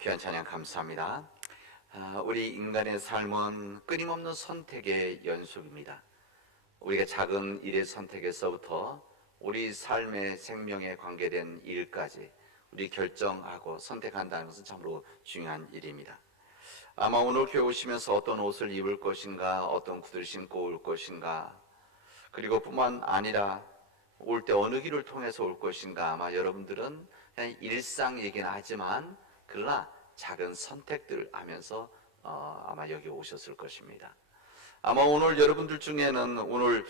귀한 찬양 감사합니다. 우리 인간의 삶은 끊임없는 선택의 연속입니다. 우리가 작은 일의 선택에서부터 우리 삶의 생명에 관계된 일까지 우리 결정하고 선택한다는 것은 참으로 중요한 일입니다. 아마 오늘 교회 오시면서 어떤 옷을 입을 것인가, 어떤 구두를 신고 올 것인가, 그리고 뿐만 아니라 올 때 어느 길을 통해서 올 것인가, 아마 여러분들은 그냥 일상 얘기는 하지만 그러나 작은 선택들을 하면서 아마 여기 오셨을 것입니다. 아마 오늘 여러분들 중에는 오늘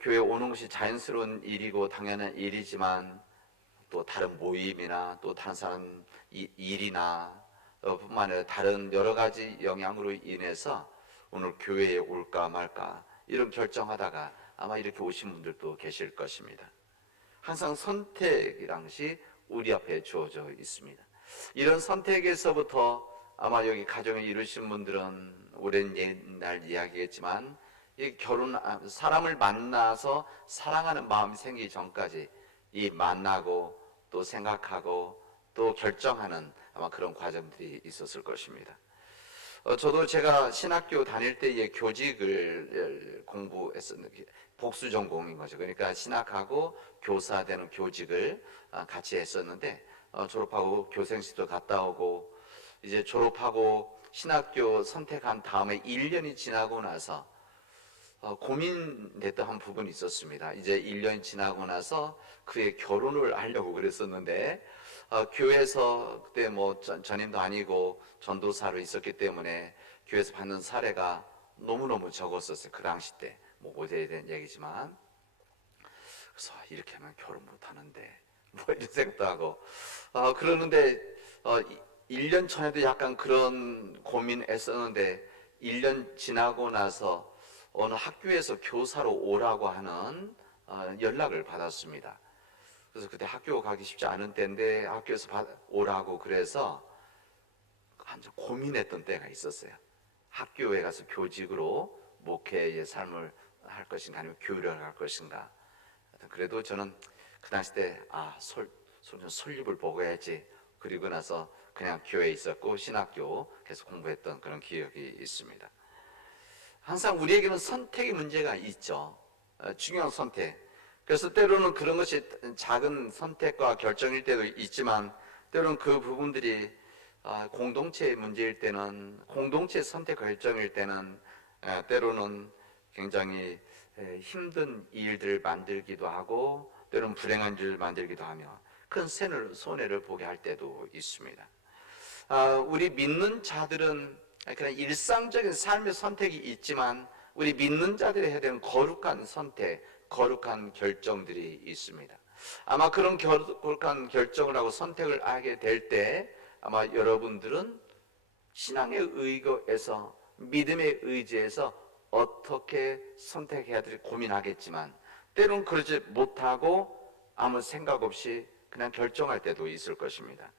교회 오는 것이 자연스러운 일이고 당연한 일이지만 또 다른 모임이나 또 다른 사람 일이나 뿐만 아니라 다른 여러 가지 영향으로 인해서 오늘 교회에 올까 말까 이런 결정하다가 아마 이렇게 오신 분들도 계실 것입니다. 항상 선택이란 것이 우리 앞에 주어져 있습니다. 이런 선택에서부터 아마 여기 가정을 이루신 분들은 오랜 옛날 이야기겠지만 이 사람을 만나서 사랑하는 마음이 생기기 전까지 이 만나고 또 생각하고 또 결정하는 아마 그런 과정들이 있었을 것입니다. 저도 제가 신학교 다닐 때에 교직을 공부했었는데 복수 전공인 거죠. 그러니까 신학하고 교사 되는 교직을 같이 했었는데 졸업하고 교생실도 갔다 오고 이제 졸업하고 신학교 선택한 다음에 1년이 지나고 나서 고민됐던 한 부분이 있었습니다. 이제 1년이 지나고 나서 그의 결혼을 하려고 그랬었는데 교회에서 그때 뭐 전임도 아니고 전도사로 있었기 때문에 교회에서 받는 사례가 너무너무 적었었어요. 그 당시 때 뭐 오래된 얘기지만. 그래서 이렇게 하면 결혼 못하는데 뭐 이런 생각도 하고 그러는데 1년 전에도 약간 그런 고민했었는데 1년 지나고 나서 어느 학교에서 교사로 오라고 하는 연락을 받았습니다. 그래서 그때 학교 가기 쉽지 않은 때인데 학교에서 오라고 그래서 한참 고민했던 때가 있었어요. 학교에 가서 교직으로 목회의 삶을 할 것인가 아니면 교회를 할 것인가. 그래도 저는 그 당시 때 설립을 보고 해야지. 그리고 나서 그냥 교회에 있었고 신학교 계속 공부했던 그런 기억이 있습니다. 항상 우리에게는 선택의 문제가 있죠. 중요한 선택. 그래서 때로는 그런 것이 작은 선택과 결정일 때도 있지만 때로는 그 부분들이 공동체의 문제일 때는 공동체 선택 결정일 때는 때로는 굉장히 힘든 일들을 만들기도 하고 때로는 불행한 일을 만들기도 하며 큰 손해를 보게 할 때도 있습니다. 우리 믿는 자들은 그냥 일상적인 삶의 선택이 있지만 우리 믿는 자들이 해야 되는 거룩한 선택, 거룩한 결정들이 있습니다. 아마 그런 거룩한 결정을 하고 선택을 하게 될 때 아마 여러분들은 신앙의 의거에서 믿음의 의지에서 어떻게 선택해야 될지 고민하겠지만 때로는 그러지 못하고 아무 생각 없이 그냥 결정할 때도 있을 것입니다.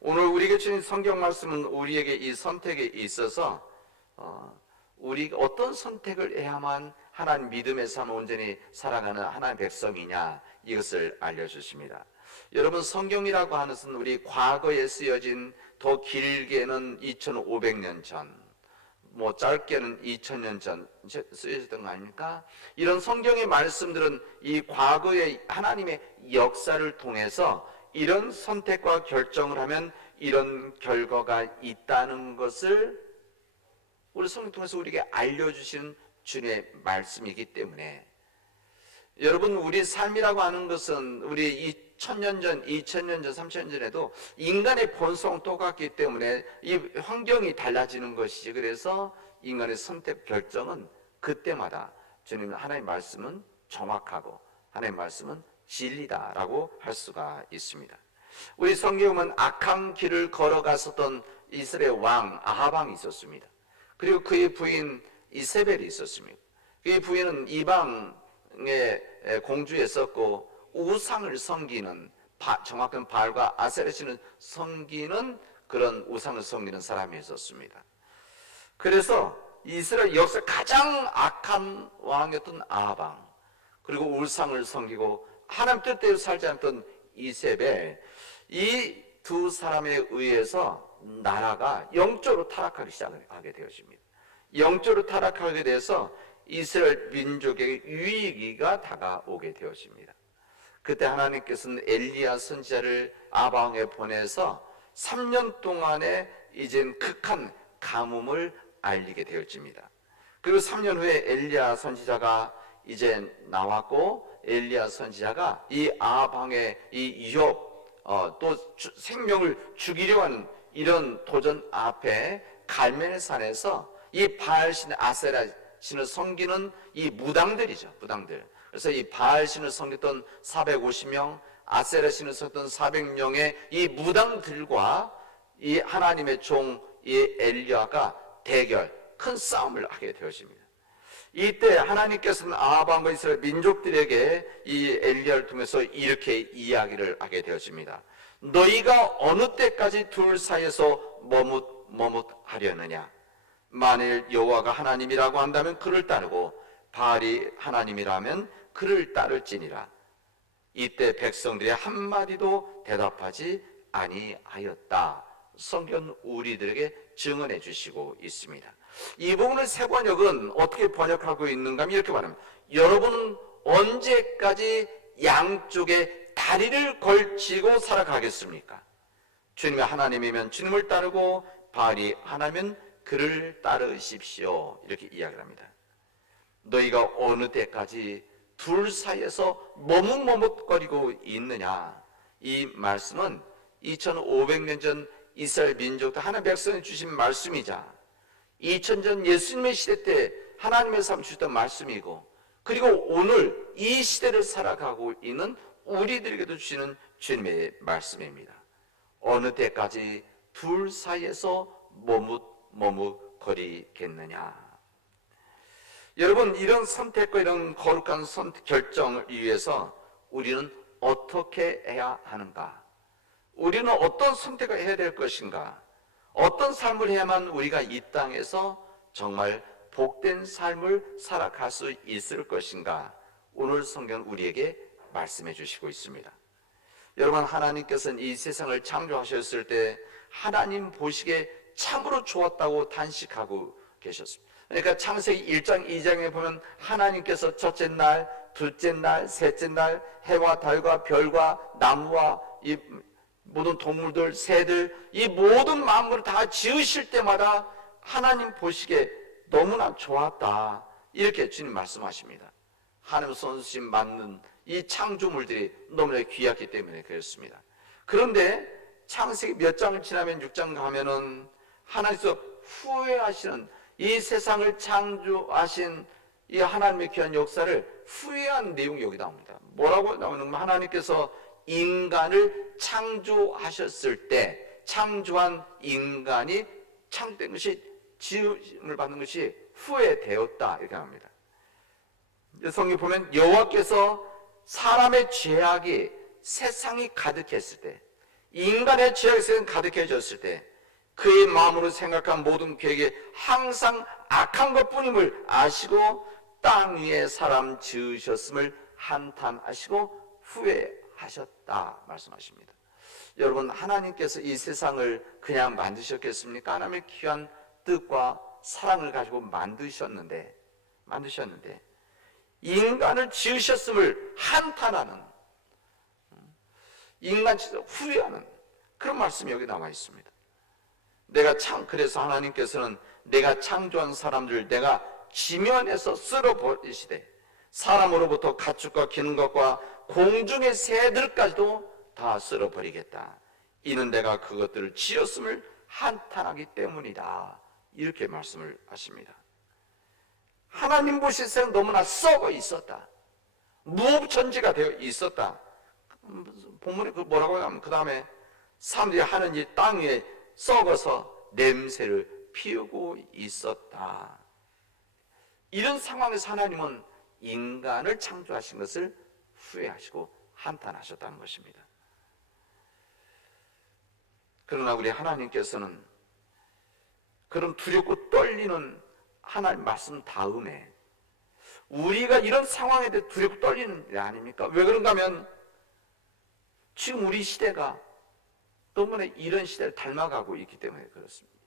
오늘 우리에게 주신 성경 말씀은 우리에게 이 선택에 있어서 우리가 어떤 선택을 해야만 하나님 믿음의 삶을 온전히 살아가는 하나님의 백성이냐 이것을 알려주십니다. 여러분 성경이라고 하는 것은 우리 과거에 쓰여진 더 길게는 2500년 전 뭐 짧게는 2000년 전 쓰여졌던 거 아닙니까? 이런 성경의 말씀들은 이 과거의 하나님의 역사를 통해서 이런 선택과 결정을 하면 이런 결과가 있다는 것을 우리 성경 통해서 우리에게 알려주시는 주님의 말씀이기 때문에 여러분 우리 삶이라고 하는 것은 우리 1000년 전, 2000년 전, 3000년 전에도 인간의 본성은 똑같기 때문에 이 환경이 달라지는 것이지 그래서 인간의 선택 결정은 그때마다 주님 하나님의 말씀은 정확하고 하나님의 말씀은 진리다라고 할 수가 있습니다. 우리 성경은 악한 길을 걸어갔었던 이스라엘 왕 아합 왕이 있었습니다. 그리고 그의 부인 이세벨이 있었습니다. 그의 부인은 이방의 공주였었고 우상을 섬기는 정확한 바알과 아세라신을 섬기는 그런 우상을 섬기는 사람이었습니다. 그래서 이스라엘 역사 가장 악한 왕이었던 아합 왕 그리고 우상을 섬기고 하나님 뜻대로 살지 않던 이세벨 이 두 사람에 의해서 나라가 영적으로 타락하기 시작하게 되었습니다. 영적으로 타락하게 돼서 이스라엘 민족에게 위기가 다가오게 되었습니다. 그때 하나님께서는 엘리야 선지자를 아방에 보내서 3년 동안에 이젠 극한 가뭄을 알리게 되었습니다. 그리고 3년 후에 엘리야 선지자가 이제 나왔고, 엘리야 선지자가 이 아방의 이 유혹, 또 생명을 죽이려 하는 이런 도전 앞에 갈멜산에서 이 바알신 아세라 신을 섬기는 이 무당들이죠, 무당들. 그래서 이 바알신을 섬겼던 450명, 아세라 신을 섬겼던 400명의 이 무당들과 이 하나님의 종 이 엘리야가 대결, 큰 싸움을 하게 되었습니다. 이때 하나님께서는 아방과 이스라엘 민족들에게 이 엘리야를 통해서 이렇게 이야기를 하게 되었습니다. 너희가 어느 때까지 둘 사이에서 머뭇하려느냐? 만일 여호와가 하나님이라고 한다면 그를 따르고 바알이 하나님이라면 그를 따를지니라. 이때 백성들이 한마디도 대답하지 아니하였다. 성경 우리들에게 증언해 주시고 있습니다. 이 부분을 세번역은 어떻게 번역하고 있는가 하면 이렇게 말합니다. 여러분은 언제까지 양쪽에 다리를 걸치고 살아가겠습니까? 주님이 하나님이면 주님을 따르고 바알이 하나님은 그를 따르십시오. 이렇게 이야기를 합니다. 너희가 어느 때까지 둘 사이에서 머뭇머뭇거리고 있느냐? 이 말씀은 2500년 전 이스라엘 민족도 하나님 백성에 주신 말씀이자 2000년 예수님의 시대 때 하나님의 삶 주셨던 말씀이고, 그리고 오늘 이 시대를 살아가고 있는 우리들에게도 주시는 주님의 말씀입니다. 어느 때까지 둘 사이에서 머뭇거리겠느냐? 여러분, 이런 선택과 이런 거룩한 결정을 위해서 우리는 어떻게 해야 하는가? 우리는 어떤 선택을 해야 될 것인가? 어떤 삶을 해야만 우리가 이 땅에서 정말 복된 삶을 살아갈 수 있을 것인가? 오늘 성경 우리에게 말씀해 주시고 있습니다. 여러분, 하나님께서는 이 세상을 창조하셨을 때 하나님 보시기에 참으로 좋았다고 단식하고 계셨습니다. 그러니까 창세기 1장 2장에 보면 하나님께서 첫째 날, 둘째 날, 셋째 날 해와 달과 별과 나무와 이 모든 동물들, 새들, 이 모든 만물을 다 지으실 때마다 하나님 보시기에 너무나 좋았다. 이렇게 주님 말씀하십니다. 하나님 손수심 맞는 이 창조물들이 너무나 귀하기 때문에 그렇습니다. 그런데 창세기 몇 장을 지나면 6장 가면은 하나님께서 후회하시는 이 세상을 창조하신 이 하나님의 귀한 역사를 후회한 내용이 여기 나옵니다. 뭐라고 나오는 건 하나님께서 인간을 창조하셨을 때 창조한 인간이 창조된 것이 지음을 받는 것이 후회되었다 이렇게 합니다. 성경에 보면 여호와께서 사람의 죄악이 세상이 가득했을 때, 인간의 죄악이 가득해졌을 때 그의 마음으로 생각한 모든 계획이 항상 악한 것뿐임을 아시고 땅 위에 사람 지으셨음을 한탄하시고 후회하셨다 말씀하십니다. 여러분, 하나님께서 이 세상을 그냥 만드셨겠습니까? 하나님의 귀한 뜻과 사랑을 가지고 만드셨는데 인간을 지으셨음을 한탄하는, 인간 후회하는 그런 말씀이 여기 나와 있습니다. 그래서 하나님께서는 내가 창조한 사람들 내가 지면에서 쓸어버리시되 사람으로부터 가축과 기는 것과 공중의 새들까지도 다 쓸어버리겠다. 이는 내가 그것들을 지었음을 한탄하기 때문이다. 이렇게 말씀을 하십니다. 하나님 보실 때는 너무나 썩어 있었다. 무업천지가 되어 있었다. 본문에 뭐라고 하면 그 다음에 사람들이 하는 이 땅 위에 썩어서 냄새를 피우고 있었다. 이런 상황에서 하나님은 인간을 창조하신 것을 후회하시고 한탄하셨다는 것입니다. 그러나 우리 하나님께서는 그런 두렵고 떨리는 하나님 말씀 다음에 우리가 이런 상황에 대해 두렵고 떨리는 게 아닙니까? 왜 그런가 하면 지금 우리 시대가 너무나 이런 시대를 닮아가고 있기 때문에 그렇습니다.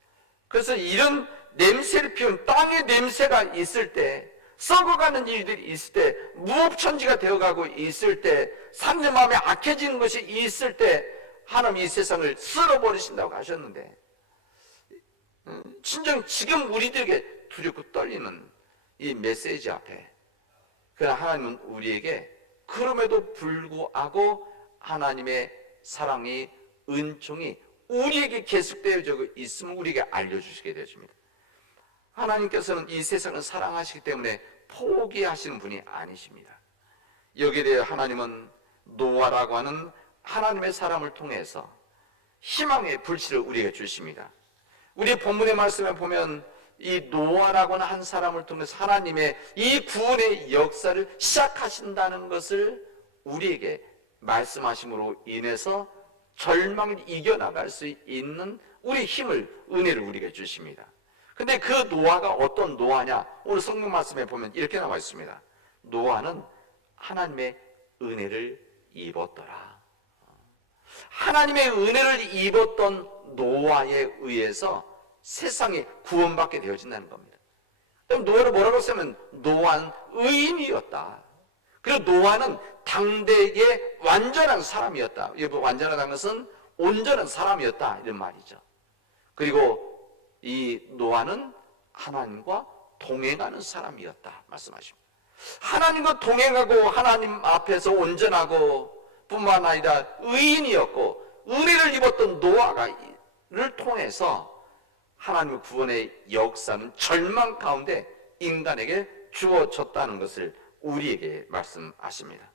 그래서 이런 냄새를 피운 땅의 냄새가 있을 때, 썩어가는 일들이 있을 때, 무법천지가 되어가고 있을 때, 사람들 마음에 악해지는 것이 있을 때 하나님 이 세상을 쓸어버리신다고 하셨는데, 진정 지금 우리들에게 두렵고 떨리는 이 메시지 앞에 그러나 하나님은 우리에게 그럼에도 불구하고 하나님의 사랑이, 은총이 우리에게 계속되어지고 있음을 우리에게 알려주시게 되어집니다. 하나님께서는 이 세상을 사랑하시기 때문에 포기하시는 분이 아니십니다. 여기에 대해 하나님은 노아라고 하는 하나님의 사람을 통해서 희망의 불씨를 우리에게 주십니다. 우리 본문의 말씀에 보면 이 노아라고 하는 한 사람을 통해서 하나님의 이 구원의 역사를 시작하신다는 것을 우리에게 말씀하심으로 인해서 절망을 이겨나갈 수 있는 우리 힘을, 은혜를 우리에게 주십니다. 근데 그 노아가 어떤 노아냐? 오늘 성경 말씀에 보면 이렇게 나와 있습니다. 노아는 하나님의 은혜를 입었더라. 하나님의 은혜를 입었던 노아에 의해서 세상이 구원받게 되어진다는 겁니다. 그럼 노아를 뭐라고 쓰면 노아는 의인이었다. 그리고 노아는 당대의 완전한 사람이었다. 완전하다는 것은 온전한 사람이었다, 이런 말이죠. 그리고 이 노아는 하나님과 동행하는 사람이었다 말씀하십니다. 하나님과 동행하고 하나님 앞에서 온전하고 뿐만 아니라 의인이었고 은혜를 입었던 노아를 통해서 하나님의 구원의 역사는 절망 가운데 인간에게 주어졌다는 것을 우리에게 말씀하십니다.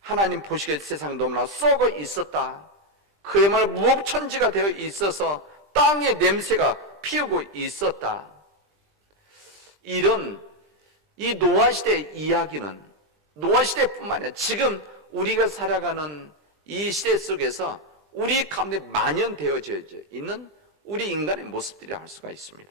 하나님 보시기에 세상이 너무나 썩어 있었다. 그야말로 무법천지가 되어 있어서 땅의 냄새가 피우고 있었다. 이런 이 노아 시대의 이야기는 노아 시대뿐만 아니라 지금 우리가 살아가는 이 시대 속에서 우리 가운데 만연되어져 있는 우리 인간의 모습들이라 할 수가 있습니다.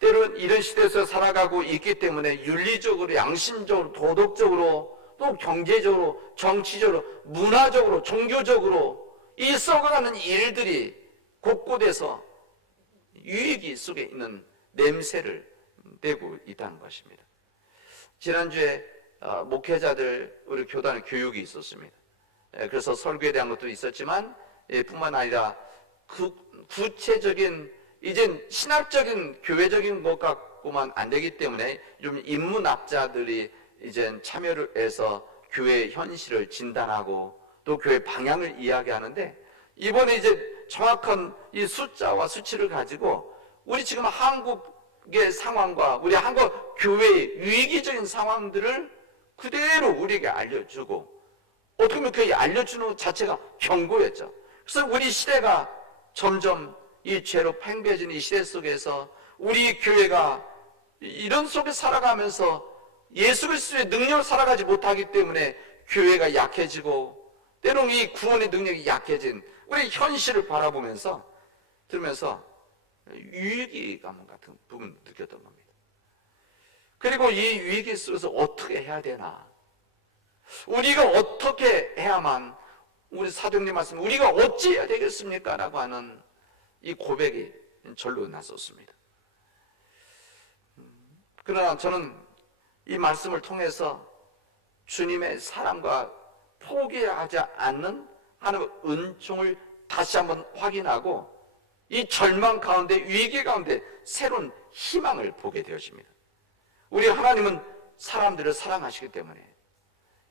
때로는 이런 시대에서 살아가고 있기 때문에 윤리적으로, 양심적으로, 도덕적으로, 또 경제적으로, 정치적으로, 문화적으로, 종교적으로 이 썩어가는 일들이 곳곳에서 유익이 속에 있는 냄새를 내고 있다는 것입니다. 지난주에 목회자들 우리 교단의 교육이 있었습니다. 그래서 설교에 대한 것도 있었지만 뿐만 아니라 구체적인 이젠 신학적인 교회적인 것 갖고만 안 되기 때문에 좀 인문학자들이 이제 참여를 해서 교회의 현실을 진단하고 또 교회 방향을 이야기하는데 이번에 이제 정확한 이 숫자와 수치를 가지고 우리 지금 한국의 상황과 우리 한국 교회의 위기적인 상황들을 그대로 우리에게 알려주고 어떻게 보면 그 알려주는 것 자체가 경고였죠. 그래서 우리 시대가 점점 이 죄로 팽배해진 이 시대 속에서 우리 교회가 이런 속에 살아가면서 예수 그리스도의 능력을 살아가지 못하기 때문에 교회가 약해지고 때로는 이 구원의 능력이 약해진 우리 현실을 바라보면서 들으면서 위기감 같은 부분을 느꼈던 겁니다. 그리고 이 위기 속에서 어떻게 해야 되나, 우리가 어떻게 해야만, 우리 사도님 말씀 우리가 어찌해야 되겠습니까? 라고 하는 이 고백이 절로 났었습니다. 그러나 저는 이 말씀을 통해서 주님의 사랑과 포기하지 않는 하나님의 은총을 다시 한번 확인하고 이 절망 가운데, 위기 가운데 새로운 희망을 보게 되어집니다. 우리 하나님은 사람들을 사랑하시기 때문에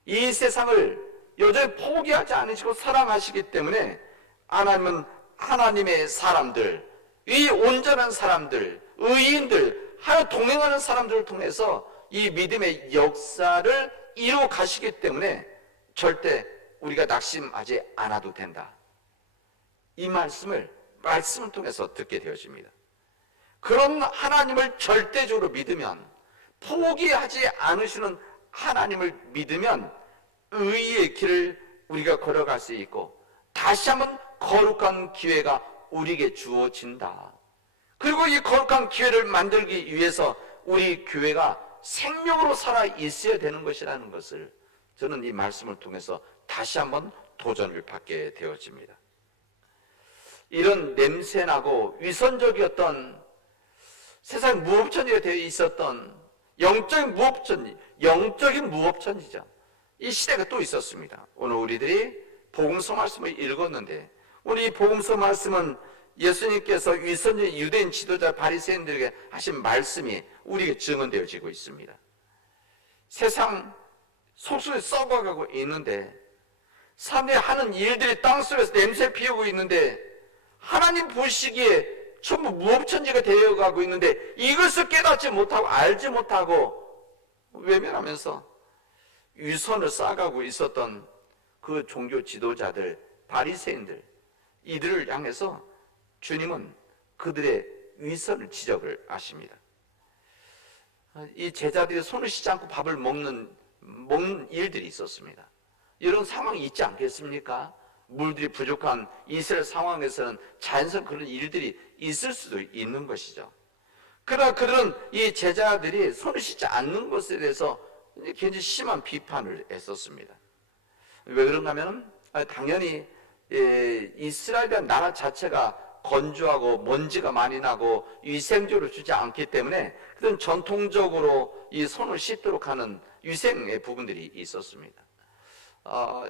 이 세상을 여전히 포기하지 않으시고 사랑하시기 때문에 하나님은 하나님의 사람들, 이 온전한 사람들, 의인들, 하여 동행하는 사람들을 통해서 이 믿음의 역사를 이루어 가시기 때문에 절대 우리가 낙심하지 않아도 된다. 이 말씀을 통해서 듣게 되어집니다. 그런 하나님을 절대적으로 믿으면, 포기하지 않으시는 하나님을 믿으면 의의 길을 우리가 걸어갈 수 있고 다시 한번 거룩한 기회가 우리에게 주어진다. 그리고 이 거룩한 기회를 만들기 위해서 우리 교회가 생명으로 살아 있어야 되는 것이라는 것을 저는 이 말씀을 통해서 다시 한번 도전을 받게 되어집니다. 이런 냄새나고 위선적이었던 세상 무법천지가 되어 있었던 영적인 무법천지죠. 이 시대가 또 있었습니다. 오늘 우리들이 복음서 말씀을 읽었는데, 오늘 이 복음서 말씀은 예수님께서 위선적 유대인 지도자 바리새인들에게 하신 말씀이 우리에게 증언되어지고 있습니다. 세상 속속에 썩어가고 있는데, 사람들이 하는 일들이 땅속에서 냄새 피우고 있는데, 하나님 보시기에 전부 무법천지가 되어가고 있는데, 이것을 깨닫지 못하고 알지 못하고 외면하면서 위선을 쌓아가고 있었던 그 종교 지도자들, 바리새인들, 이들을 향해서 주님은 그들의 위선을 지적을 하십니다. 이 제자들이 손을 씻지 않고 밥을 먹는 일들이 있었습니다. 이런 상황이 있지 않겠습니까? 물들이 부족한 이스라엘 상황에서는 자연스러운 그런 일들이 있을 수도 있는 것이죠. 그러나 그들은 이 제자들이 손을 씻지 않는 것에 대해서 굉장히 심한 비판을 했었습니다. 왜 그런가 하면 당연히 이스라엘이라는 나라 자체가 건조하고 먼지가 많이 나고 위생적으로 주지 않기 때문에 그들은 전통적으로 이 손을 씻도록 하는 위생의 부분들이 있었습니다.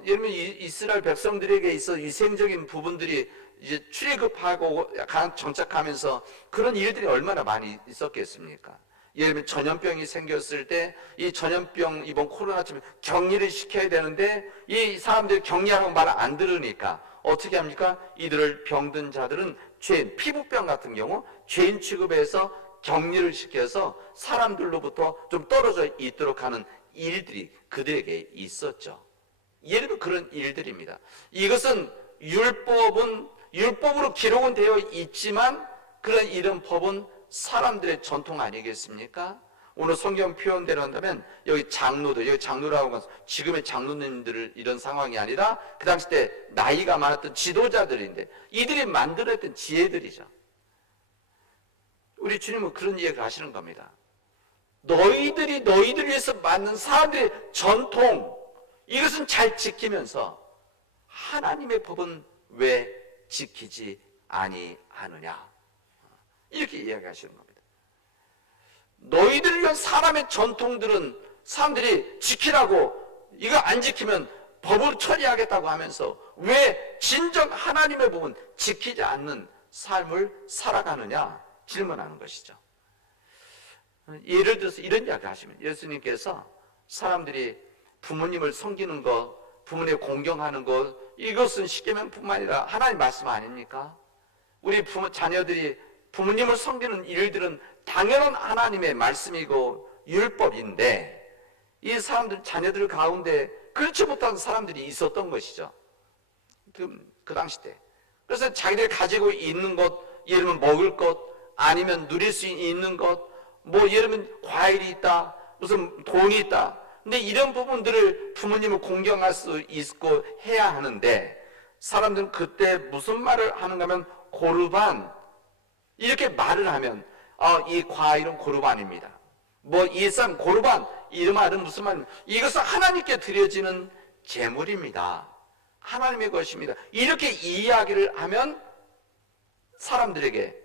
예를 들면 이스라엘 백성들에게 있어 위생적인 부분들이 이제 출애굽하고 정착하면서 그런 일들이 얼마나 많이 있었겠습니까? 예를 들면 전염병이 생겼을 때 이 전염병 이번 코로나처럼 격리를 시켜야 되는데 이 사람들이 격리하라고 말을 안 들으니까 어떻게 합니까? 이들을 병든 자들은 죄인, 피부병 같은 경우 죄인 취급해서 격리를 시켜서 사람들로부터 좀 떨어져 있도록 하는 일들이 그들에게 있었죠. 예를 들어 그런 일들입니다. 이것은 율법으로 기록은 되어 있지만 그런 이런 법은 사람들의 전통 아니겠습니까? 오늘 성경 표현대로 한다면 여기 장로라고 하면 지금의 장로님들 이런 상황이 아니라 그 당시 때 나이가 많았던 지도자들인데 이들이 만들어냈던 지혜들이죠. 우리 주님은 그런 이야기를 하시는 겁니다. 너희들을 위해서 만든 사람들의 전통, 이것은 잘 지키면서 하나님의 법은 왜 지키지 아니하느냐, 이렇게 이야기하시는 겁니다. 너희들을 위한 사람의 전통들은 사람들이 지키라고, 이거 안 지키면 법으로 처리하겠다고 하면서 왜 진정 하나님의 법은 지키지 않는 삶을 살아가느냐 질문하는 것이죠. 예를 들어서 이런 이야기 하시면, 예수님께서 사람들이 부모님을 섬기는 것, 부모님 공경하는 것, 이것은 십계명뿐만 아니라 하나님 말씀 아닙니까? 우리 자녀들이 부모님을 섬기는 일들은 당연한 하나님의 말씀이고 율법인데, 이 사람들, 자녀들 가운데 그렇지 못한 사람들이 있었던 것이죠. 그 당시 때. 그래서 자기들이 가지고 있는 것, 예를 들면 먹을 것, 아니면 누릴 수 있는 것, 예를 들면 과일이 있다, 무슨 돈이 있다. 근데 이런 부분들을 부모님을 공경할 수 있고 해야 하는데, 사람들은 그때 무슨 말을 하는가 하면 고르반, 이렇게 말을 하면 이 과일은 고르반입니다. 이 쌀 고르반, 이 말은 무슨 말입니까? 이것은 하나님께 드려지는 제물입니다. 하나님의 것입니다. 이렇게 이야기를 하면 사람들에게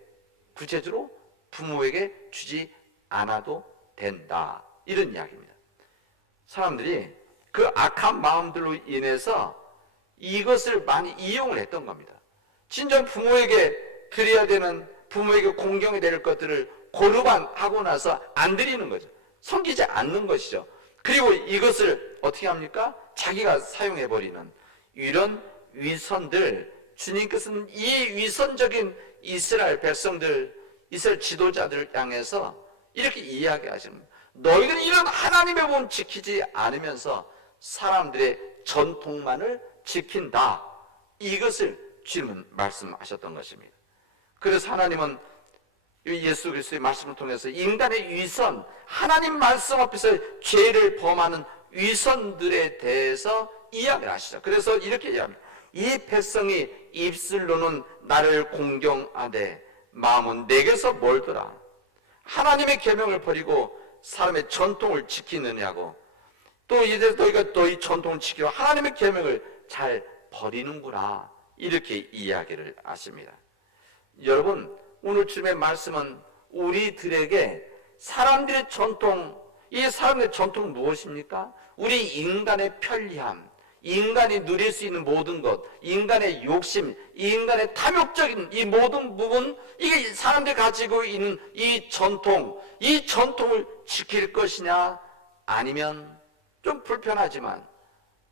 구체적으로 부모에게 주지 않아도 된다, 이런 이야기입니다. 사람들이 그 악한 마음들로 인해서 이것을 많이 이용을 했던 겁니다. 진정 부모에게 드려야 되는, 부모에게 공경해야 될 것들을 고르반 하고 나서 안 드리는 거죠. 섬기지 않는 것이죠. 그리고 이것을 어떻게 합니까? 자기가 사용해버리는 이런 위선들, 주님께서는 이 위선적인 이스라엘 백성들, 이스라엘 지도자들 향해서 이렇게 이야기하십니다. 너희들은 이런 하나님의 법을 지키지 않으면서 사람들의 전통만을 지킨다, 이것을 주님은 말씀하셨던 것입니다. 그래서 하나님은 예수 그리스도의 말씀을 통해서 인간의 위선, 하나님 말씀 앞에서 죄를 범하는 위선들에 대해서 이야기를 하시죠. 그래서 이렇게 이야기합니다. 이 백성이 입술로는 나를 공경하되 마음은 내게서 멀더라. 하나님의 계명을 버리고 사람의 전통을 지키느냐고. 또 이제 너희가 너희 전통을 지키고 하나님의 계명을 잘 버리는구나, 이렇게 이야기를 하십니다. 여러분, 오늘 주님의 말씀은 우리들에게 사람들의 전통, 이 사람들의 전통 무엇입니까? 우리 인간의 편리함, 인간이 누릴 수 있는 모든 것, 인간의 욕심, 인간의 탐욕적인 이 모든 부분, 이게 사람들이 가지고 있는 이 전통을 지킬 것이냐, 아니면 좀 불편하지만,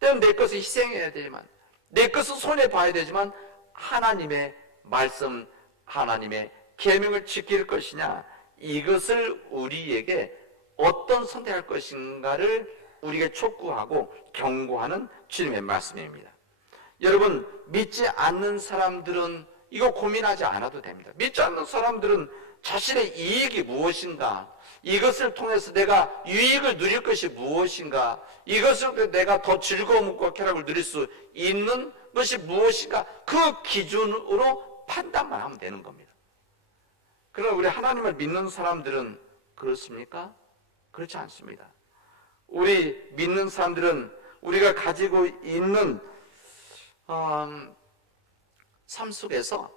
때론 내 것을 희생해야 되지만, 내 것을 손해봐야 되지만, 하나님의 말씀, 하나님의 계명을 지킬 것이냐, 이것을 우리에게 어떤 선택할 것인가를 우리에게 촉구하고 경고하는 주님의 말씀입니다. 여러분, 믿지 않는 사람들은 이거 고민하지 않아도 됩니다. 믿지 않는 사람들은 자신의 이익이 무엇인가, 이것을 통해서 내가 유익을 누릴 것이 무엇인가, 이것을 내가 더 즐거움과 쾌락을 누릴 수 있는 것이 무엇인가, 그 기준으로 판단만 하면 되는 겁니다. 그러나 우리 하나님을 믿는 사람들은 그렇습니까? 그렇지 않습니다. 우리 믿는 사람들은 우리가 가지고 있는 삶 속에서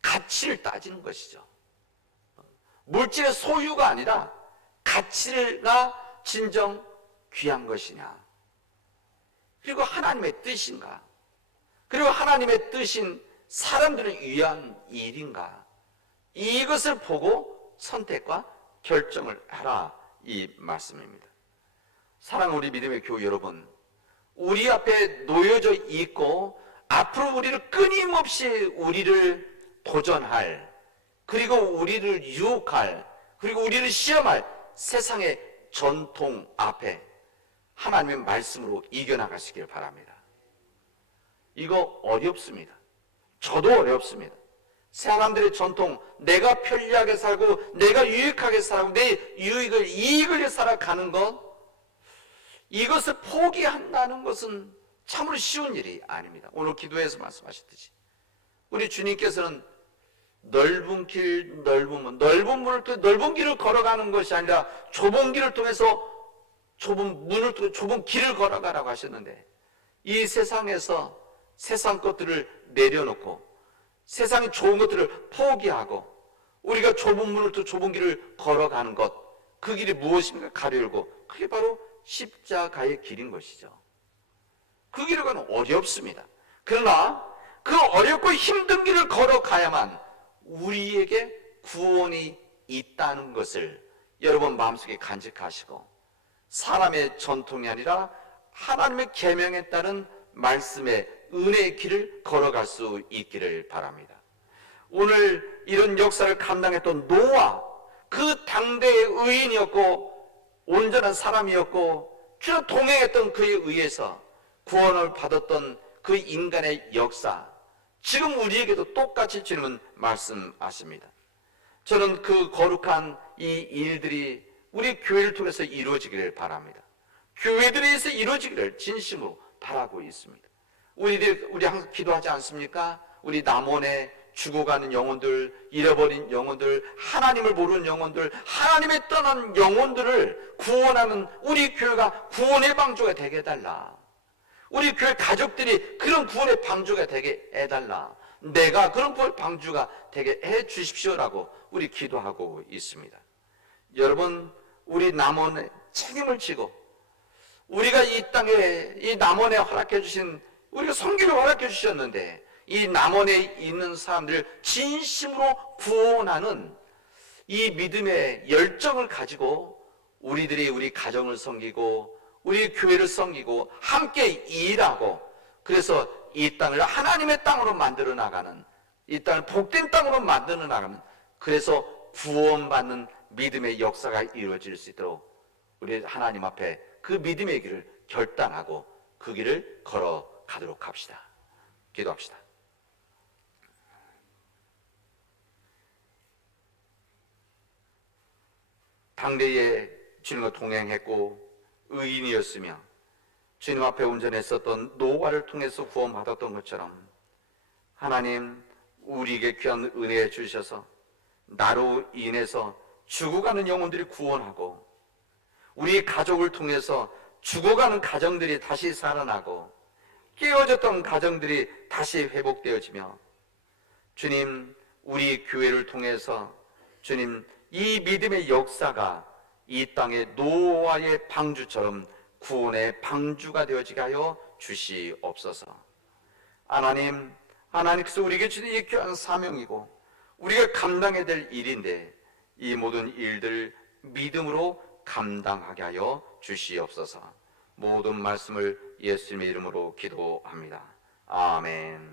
가치를 따지는 것이죠. 물질의 소유가 아니라 가치가 진정 귀한 것이냐, 그리고 하나님의 뜻인가, 그리고 하나님의 뜻인 사람들을 위한 일인가, 이것을 보고 선택과 결정을 하라, 이 말씀입니다. 사랑하는 우리 믿음의 교우 여러분, 우리 앞에 놓여져 있고 앞으로 우리를 끊임없이 우리를 도전할, 그리고 우리를 유혹할, 그리고 우리를 시험할 세상의 전통 앞에 하나님의 말씀으로 이겨나가시길 바랍니다. 이거 어렵습니다. 저도 어렵습니다. 사람들의 전통, 내가 편리하게 살고 내가 유익하게 살고 내 이익을 위해 살아가는 것, 이것을 포기한다는 것은 참으로 쉬운 일이 아닙니다. 오늘 기도에서 말씀하셨듯이 우리 주님께서는 넓은 길, 넓은 길을 걸어가는 것이 아니라 좁은 길을 통해서 좁은 길을 걸어가라고 하셨는데, 이 세상에서 세상 것들을 내려놓고 세상의 좋은 것들을 포기하고 우리가 좁은 길을 걸어가는 것, 그 길이 무엇입니까? 가려울고, 그게 바로 십자가의 길인 것이죠. 그 길을 가는 어렵습니다. 그러나 그 어렵고 힘든 길을 걸어가야만 우리에게 구원이 있다는 것을 여러분 마음속에 간직하시고, 사람의 전통이 아니라 하나님의 계명에 따른 말씀의 은혜의 길을 걸어갈 수 있기를 바랍니다. 오늘 이런 역사를 감당했던 노아, 그 당대의 의인이었고 온전한 사람이었고 주로 동행했던 그에 의해서 구원을 받았던 그 인간의 역사, 지금 우리에게도 똑같이 주님은 말씀하십니다. 저는 그 거룩한 이 일들이 우리 교회를 통해서 이루어지기를 바랍니다. 교회들에서 이루어지기를 진심으로 바라고 있습니다. 우리 항상 기도하지 않습니까? 우리 남원에 죽어가는 영혼들, 잃어버린 영혼들, 하나님을 모르는 영혼들, 하나님의 떠난 영혼들을 구원하는 우리 교회가 구원의 방주가 되게 해달라. 우리 교회 가족들이 그런 구원의 방주가 되게 해달라. 내가 그런 구원의 방주가 되게 해 주십시오라고 우리 기도하고 있습니다. 여러분, 우리 남원의 책임을 지고 우리가 이 땅에, 이 남원에 허락해 주신, 우리가 성기를 허락해 주셨는데 이 남원에 있는 사람들을 진심으로 구원하는 이 믿음의 열정을 가지고 우리들이 우리 가정을 섬기고 우리 교회를 섬기고 함께 일하고, 그래서 이 땅을 하나님의 땅으로 만들어 나가는, 이 땅을 복된 땅으로 만들어 나가는, 그래서 구원받는 믿음의 역사가 이루어질 수 있도록 우리 하나님 앞에 그 믿음의 길을 결단하고 그 길을 걸어가도록 합시다. 기도합시다. 당대에 주님과 동행했고 의인이었으며 주님 앞에 온전했었던 노아를 통해서 구원받았던 것처럼 하나님, 우리에게 귀한 은혜 주셔서 나로 인해서 죽어가는 영혼들이 구원하고 우리 가족을 통해서 죽어가는 가정들이 다시 살아나고 깨어졌던 가정들이 다시 회복되어지며, 주님, 우리 교회를 통해서 주님, 이 믿음의 역사가 이 땅의 노아의 방주처럼 구원의 방주가 되어지게 하여 주시옵소서. 하나님께서 우리에게 주는 이 귀한 사명이고 우리가 감당해야 될 일인데, 이 모든 일들 믿음으로 감당하게 하여 주시옵소서. 모든 말씀을 예수님의 이름으로 기도합니다. 아멘.